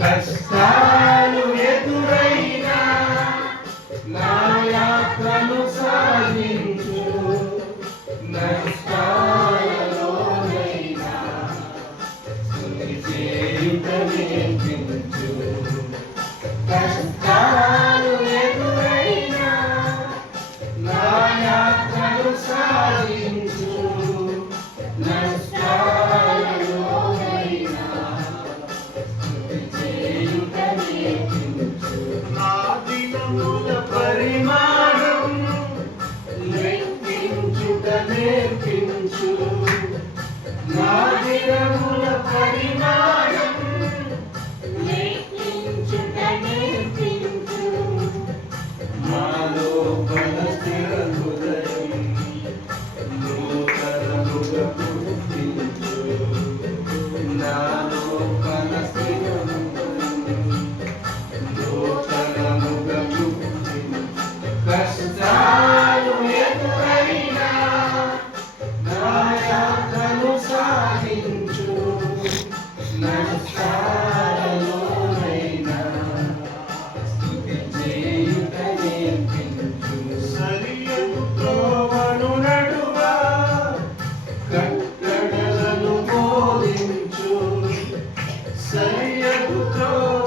కష్టాలు ఎదురైనా నా యాత్రను సాగించు, నష్టాలలోనైనా స్తుతి చేయుట నేర్పించు. కష్టాలు ఎదురైనా నా యాత్రను సాగించు, నష్టాలలోనైనా స్తుతి చేయుట నేర్పించు. నా దినముల పరిమాణం లెక్కించుట నేర్పించు, నా దినముల పరిమాణం లెక్కించుట నేర్పించు. నాలో బల స్థిర హృదయం నూతనముగా పుట్టించు, నాలో బల స్థిర హృదయం నూతనముగా పుట్టించు. కష్టాలు ఎదురైనా నా యాత్రను సాగించు, నష్టాలలోనైనా స్తుతి చేయుట నేర్పించు. సరియగు త్రోవను నడువా కట్టడలను బోధించు, సరియగు త్రోవ